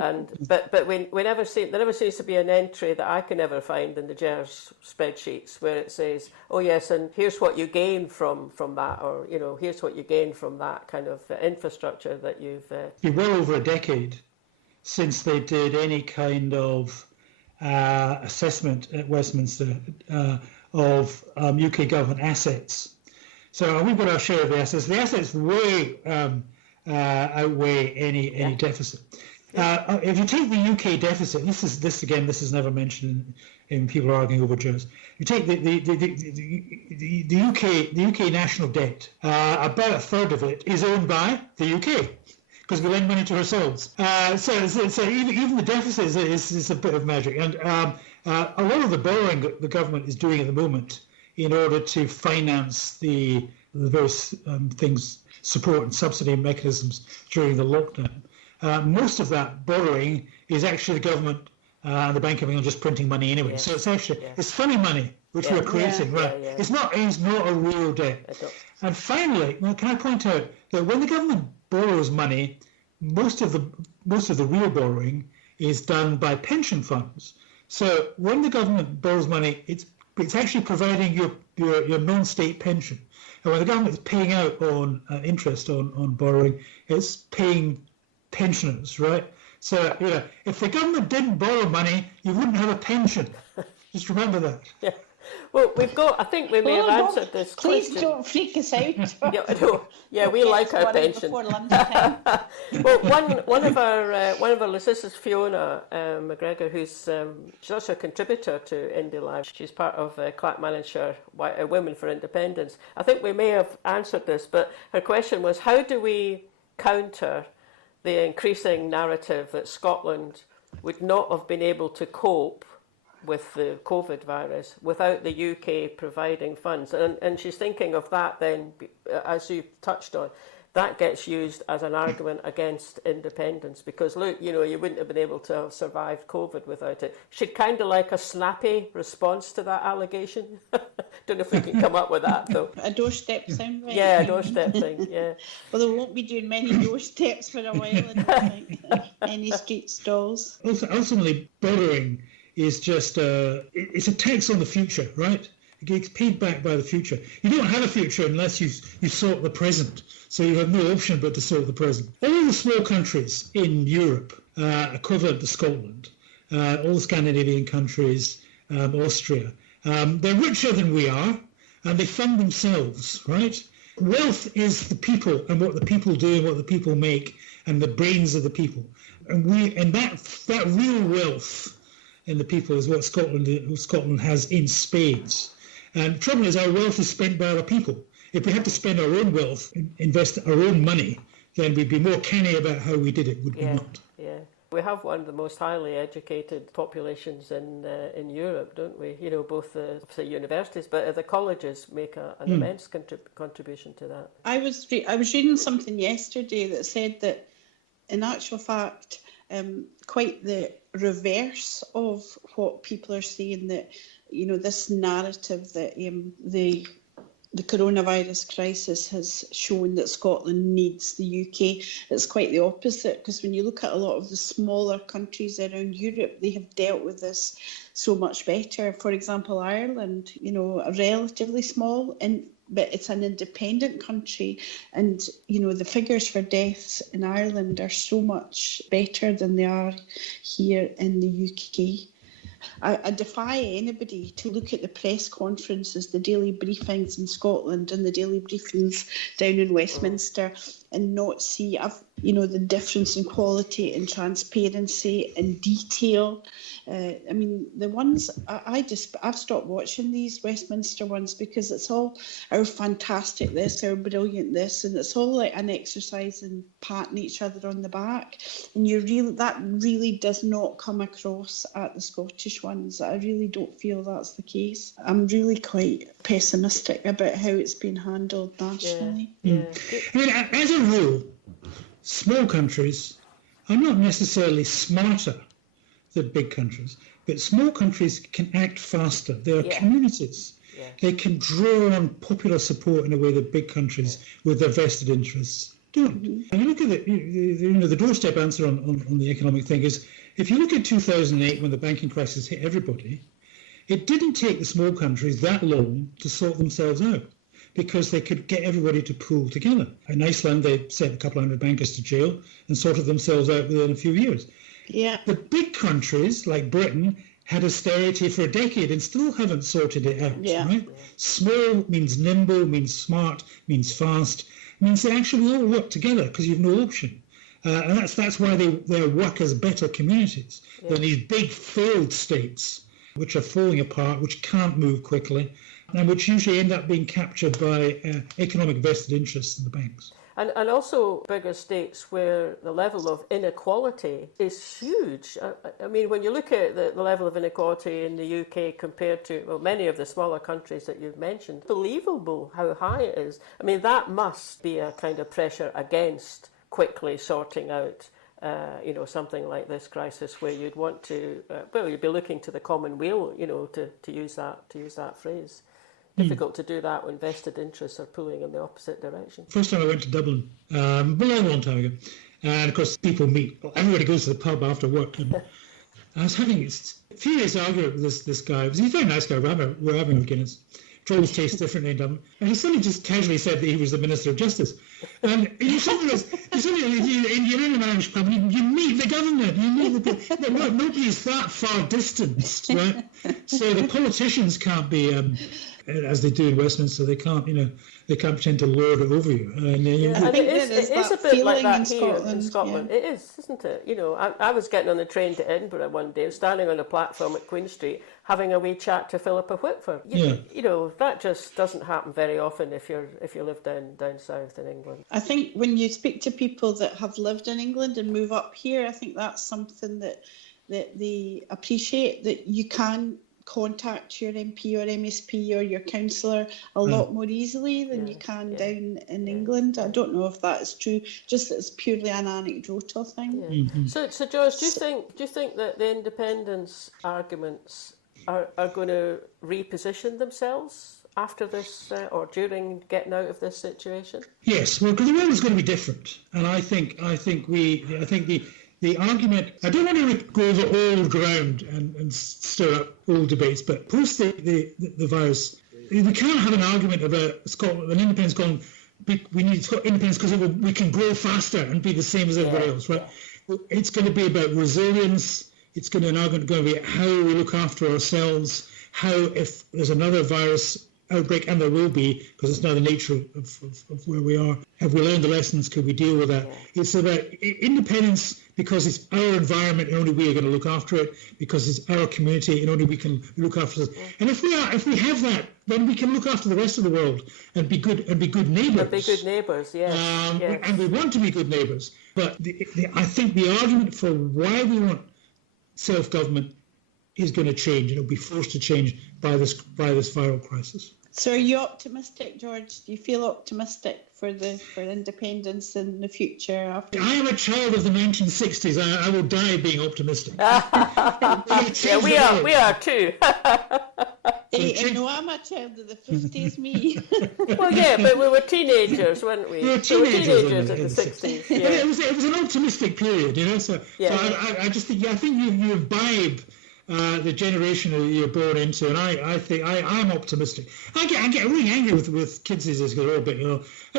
but we never there never seems to be an entry that I can ever find in the GERS spreadsheets where it says, oh yes, and here's what you gain from that, or, here's what you gain from that kind of infrastructure that you've... It's been well over a decade since they did any kind of assessment at Westminster of UK government assets. So we've got our share of the assets. The assets way outweigh any deficit. If you take the UK deficit, this is never mentioned in people arguing over GERS. You take the UK national debt. About a third of it is owned by the UK, because we lend money to ourselves. So even the deficit is a bit of magic. And a lot of the borrowing that the government is doing at the moment in order to finance the various things, support and subsidy mechanisms during the lockdown, most of that borrowing is actually the government and the Bank of England just printing money anyway. Yes. So it's actually it's funny money which we're creating, right? Yeah. It's not a real debt. And finally, can I point out that when the government borrows money, most of the real borrowing is done by pension funds. So when the government borrows money, it's actually providing your non-state pension. And when the government is paying out on interest on borrowing, it's paying pensioners, right? So if the government didn't borrow money, you wouldn't have a pension. Just remember that. Yeah. Well, I think we may have answered this question. Please don't freak us out. Yeah, I know. Yeah, we like our pension. Well, one of our listeners is Fiona McGregor, who's she's also a contributor to Indylive. She's part of Clackmannanshire Women for Independence. I think we may have answered this, but her question was, how do we counter the increasing narrative that Scotland would not have been able to cope with the COVID virus without the UK providing funds? And she's thinking of that then, as you touched on, that gets used as an argument against independence, because look, you wouldn't have been able to have survived COVID without it. She'd kind of like a snappy response to that allegation. Don't know if we can come up with that though. A doorstep sound, right? Yeah, a doorstep thing, yeah. Well, they won't be doing many doorsteps for a while, I don't think. Any street stalls. Ultimately, borrowing is just it's a tax on the future, right? It gets paid back by the future. You don't have a future unless you sort the present. So you have no option but to sort the present. All the small countries in Europe, equivalent to Scotland, all the Scandinavian countries, Austria, they're richer than we are, and they fund themselves, right? Wealth is the people and what the people do and what the people make and the brains of the people. And that real wealth in the people is what Scotland has in spades. And the trouble is, our wealth is spent by other people. If we had to spend our own wealth, invest our own money, then we'd be more canny about how we did it, would we not? Yeah. We have one of the most highly educated populations in Europe, don't we? Both the universities, but the colleges make an immense contribution to that. I was reading something yesterday that said that, in actual fact, quite the reverse of what people are saying, that this narrative that the coronavirus crisis has shown that Scotland needs the UK. It's quite the opposite, because when you look at a lot of the smaller countries around Europe, they have dealt with this so much better. For example, Ireland, relatively small, but it's an independent country, and the figures for deaths in Ireland are so much better than they are here in the UK. I defy anybody to look at the press conferences, the daily briefings in Scotland and the daily briefings down in Westminster, and not see the difference in quality and transparency and detail. The ones I've stopped watching these Westminster ones, because it's all our fantastic this, our brilliant this, and it's all like an exercise in patting each other on the back. And that really does not come across at the Scottish ones. I really don't feel that's the case. I'm really quite pessimistic about how it's been handled nationally. Yeah. As a rule, small countries are not necessarily smarter than big countries, but small countries can act faster. They are communities. they can draw on popular support in a way that big countries with their vested interests don't. And you look at the doorstep answer on the economic thing is, if you look at 2008 when the banking crisis hit everybody, it didn't take the small countries that long to sort themselves out because they could get everybody to pool together. In Iceland, they sent a couple hundred bankers to jail and sorted themselves out within a few years. Yeah. The big countries like Britain had austerity for a decade and still haven't sorted it out. Right? Small means nimble, means smart, means fast, means they actually all work together because you've no option. And that's why they work as better communities than these big failed states, which are falling apart, which can't move quickly, and which usually end up being captured by economic vested interests in the banks. And also bigger states where the level of inequality is huge. I mean, when you look at the level of inequality in the UK compared to many of the smaller countries that you've mentioned, believable how high it is. I mean, that must be a kind of pressure against quickly sorting out something like this crisis, where you'd want to, you'd be looking to the Commonweal, to use that phrase. Difficult to do that when vested interests are pulling in the opposite direction. First time I went to Dublin, a long time ago, and of course people meet. Everybody goes to the pub after work, and I was having a furious argument with this guy. He's a very nice guy. We're having a Guinness. It always tastes differently in Dublin. And he suddenly just casually said that he was the Minister of Justice. And you're in an Irish pub, and you meet the government, nobody's that far distanced, right? So the politicians can't be, as they do in Westminster, they can't pretend to lord it over you. And it is a bit like that here in Scotland. It is, isn't it? I was getting on the train to Edinburgh one day, standing on a platform at Queen Street, having a wee chat to Philippa Whitford. That just doesn't happen very often if you live down south in England. I think when you speak to people that have lived in England and move up here, I think that's something that they appreciate, that you can contact your MP or MSP or your councillor a lot more easily than you can down in England. I don't know if that is true, just that it's purely an anecdotal thing. Yeah. Mm-hmm. So George, do you think that the independence arguments are going to reposition themselves after this or during getting out of this situation? Yes, well, because the world is going to be different, and I think the argument, I don't want to go over old ground and stir up old debates, but post the virus, we can't have an argument about Scotland, an independence going, we need independence because we can grow faster and be the same as everybody else, right? It's going to be about resilience. It's going to be how we look after ourselves, how if there's another virus outbreak, and there will be, because it's now the nature of where we are, have we learned the lessons, could we deal with that? It's about independence because it's our environment and only we are going to look after it, because it's our community and only we can look after it. And if we have that, then we can look after the rest of the world and be good neighbours. And be good neighbours, yes. And we want to be good neighbours. But I think the argument for why we want self-government is going to change, and it'll be forced to change by this viral crisis. So are you optimistic, George? Do you feel optimistic for independence in the future? After I am a child of the 1960s. I will die being optimistic. We are too. I'm a child of the 50s, me. Well, yeah, but we were teenagers, weren't we? We were teenagers in the 60s. Yeah. It was an optimistic period, So I just think you imbibe the generation that you're born into, and I think I'm optimistic. I get really angry with kids these days, because they're all a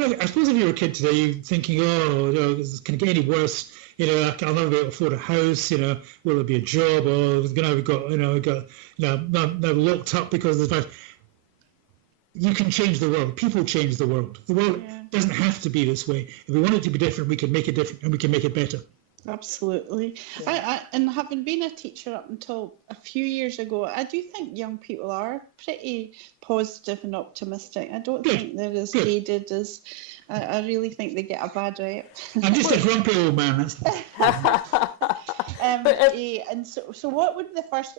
bit, I suppose if you're a kid today, you're thinking, can it get any worse? I'll never be able to afford a house. Will there be a job? Or we've got now locked up because of the virus. You can change the world. People change the world. The world doesn't have to be this way. If we want it to be different, we can make it different, and we can make it better. Absolutely. Yeah. And having been a teacher up until a few years ago, I do think young people are pretty positive and optimistic. I don't think they're as jaded as I really think they get a bad rep. I'm just a grumpy old man. And so what would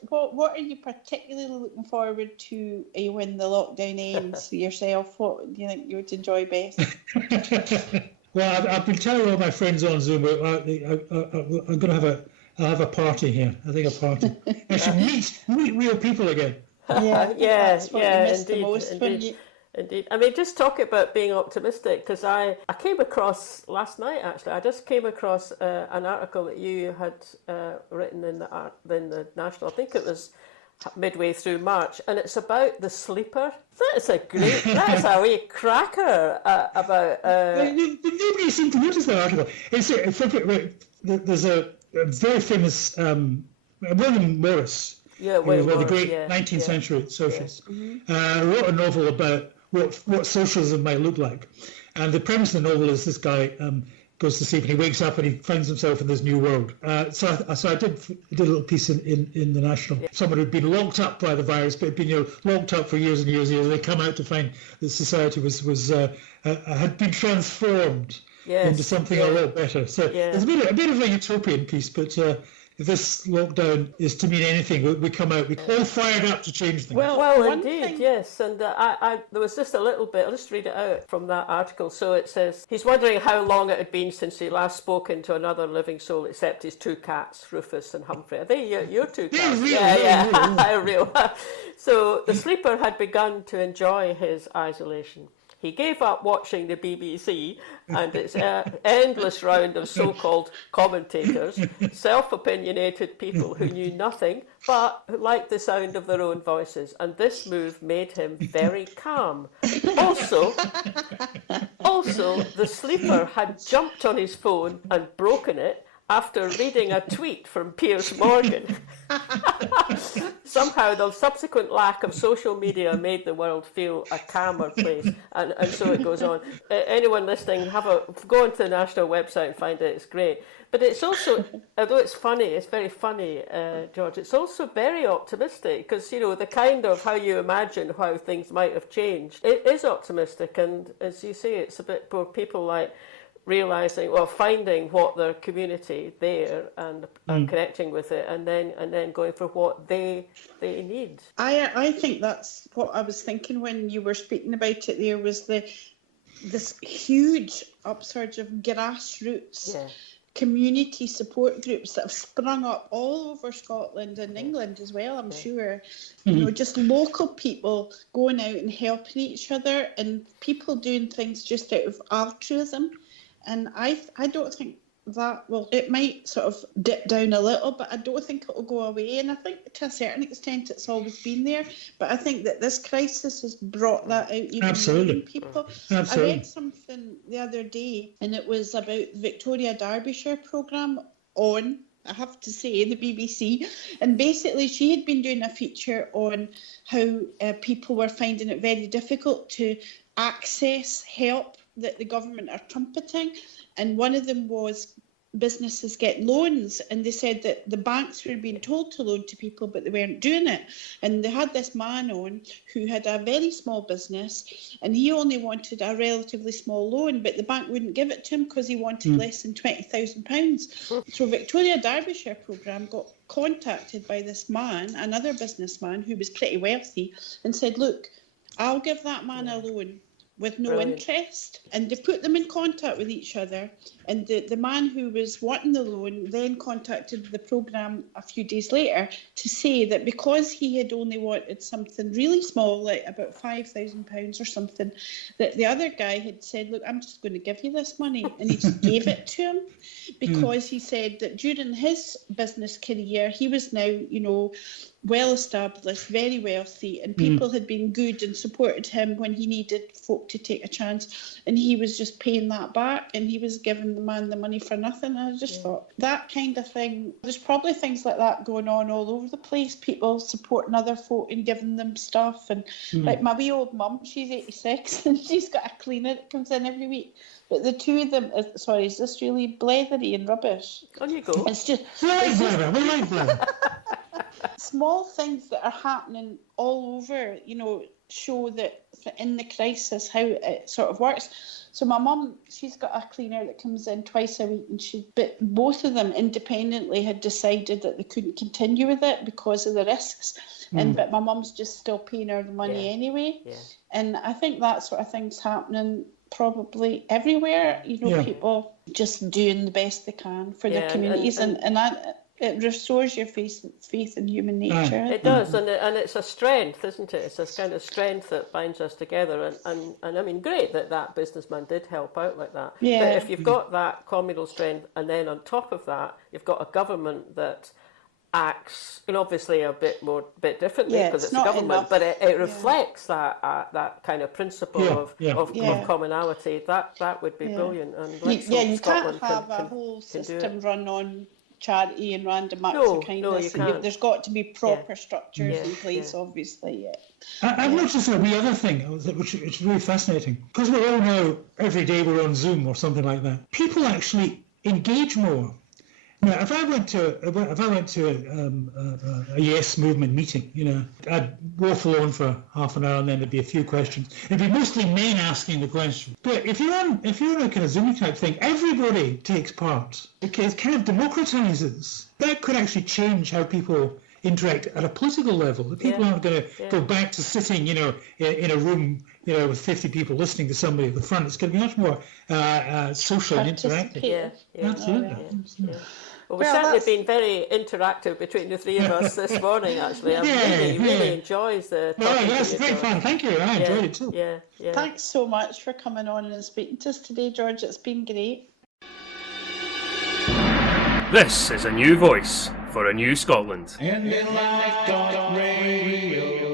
what are you particularly looking forward to when the lockdown ends yourself? What do you think you would enjoy best? Well, I've been telling all my friends on Zoom, I'm going to have a party here. I think a party. I should meet real people again. Yeah, that's what you miss the indeed, most indeed. when you. Indeed. I mean, just talk about being optimistic, because I came across, last night actually, I just came across an article that you had written in the National, I think it was midway through March, and it's about the sleeper. That's a wee cracker about... Nobody seemed to notice that article. There's a very famous William Morris, who was one of the great 19th century socialists, wrote a novel about what socialism might look like. And the premise of the novel is this guy goes to sleep and he wakes up and he finds himself in this new world. So I did a little piece in the National. Someone who'd been locked up by the virus, but had been locked up for years and years and years. They come out to find that society had been transformed into something a lot better. So it's a bit of a utopian piece, but if this lockdown is to mean anything, we come out, we all fired up to change things. Well, indeed, yes. And there was just a little bit, I'll just read it out from that article. So it says, he's wondering how long it had been since he last spoken to another living soul except his two cats, Rufus and Humphrey. Are they your two cats? Real. So the sleeper had begun to enjoy his isolation. He gave up watching the BBC and its endless round of so-called commentators, self-opinionated people who knew nothing but who liked the sound of their own voices. And this move made him very calm. Also, the sleeper had jumped on his phone and broken it after reading a tweet from Piers Morgan. Somehow the subsequent lack of social media made the world feel a calmer place, and so it goes on. Anyone listening, go onto the National website and find it. It's great. But it's also, although it's funny, it's very funny, George, it's also very optimistic, because, the kind of how you imagine how things might have changed, it is optimistic. And as you say, it's a bit for people like realising, finding what their community there and connecting with it, and then going for what they need. I think that's what I was thinking when you were speaking about it. There was this huge upsurge of grassroots community support groups that have sprung up all over Scotland and England as well, I'm sure. Just local people going out and helping each other, and people doing things just out of altruism. And I don't think that, it might sort of dip down a little, but I don't think it will go away. And I think to a certain extent it's always been there. But I think that this crisis has brought that out even more in people. Absolutely. I read something the other day, and it was about the Victoria Derbyshire programme on, I have to say, the BBC. And basically she had been doing a feature on how people were finding it very difficult to access help that the government are trumpeting, and one of them was businesses get loans, and they said that the banks were being told to loan to people but they weren't doing it. And they had this man on who had a very small business, and he only wanted a relatively small loan, but the bank wouldn't give it to him because he wanted less than £20,000. So Victoria Derbyshire programme got contacted by this man, another businessman who was pretty wealthy, and said, look, I'll give that man a loan with no interest. And they put them in contact with each other. And the man who was wanting the loan then contacted the programme a few days later to say that because he had only wanted something really small, like about £5,000 or something, that the other guy had said, look, I'm just going to give you this money. And he just gave it to him because he said that during his business career, he was now, well established, very wealthy, and people had been good and supported him when he needed folk to take a chance, and he was just paying that back, and he was giving the man the money for nothing. And I just thought, that kind of thing, there's probably things like that going on all over the place, people supporting other folk and giving them stuff. And like my wee old mum, she's 86 and she's got a cleaner that comes in every week. But the two of them, is this really blethery and rubbish? On you go. It's just... Small things that are happening all over, show that in the crisis how it sort of works. So my mum, she's got a cleaner that comes in twice a week, but both of them independently had decided that they couldn't continue with it because of the risks. But my mum's just still paying her the money anyway. Yeah. And I think that sort of thing's happening probably everywhere. People just doing the best they can for their communities, and It restores your faith in human nature. It does, and it's a strength, isn't it? It's this kind of strength that binds us together, and I mean, great that businessman did help out like that. Yeah. But if you've got that communal strength, and then on top of that, you've got a government that acts, obviously a bit differently because it's a government, enough. But it reflects that kind of principle of commonality. That would be brilliant. And you Scotland can't have a whole system run on charity and random acts of kindness. There's got to be proper structures in place, obviously. I've noticed a wee other thing, which is really fascinating, because we're all now every day we're on Zoom or something like that. People actually engage more. Now, if I went to a Yes Movement meeting, I'd waffle on for half an hour and then there'd be a few questions. It'd be mostly men asking the question. But if you're on a kind of Zoom type thing, everybody takes part. Okay, it kind of democratizes. That could actually change how people interact at a political level. The people aren't going to go back to sitting, in a room, with 50 people listening to somebody at the front. It's going to be much more social and interactive. Yeah. Absolutely. Yeah. Well, we've certainly been very interactive between the three of us this morning, actually. I really enjoys the talking. Oh, that's great fun. Thank you. I enjoyed it too. Yeah. Thanks so much for coming on and speaking to us today, George. It's been great. This is a new voice for a new Scotland. Indylive.radio.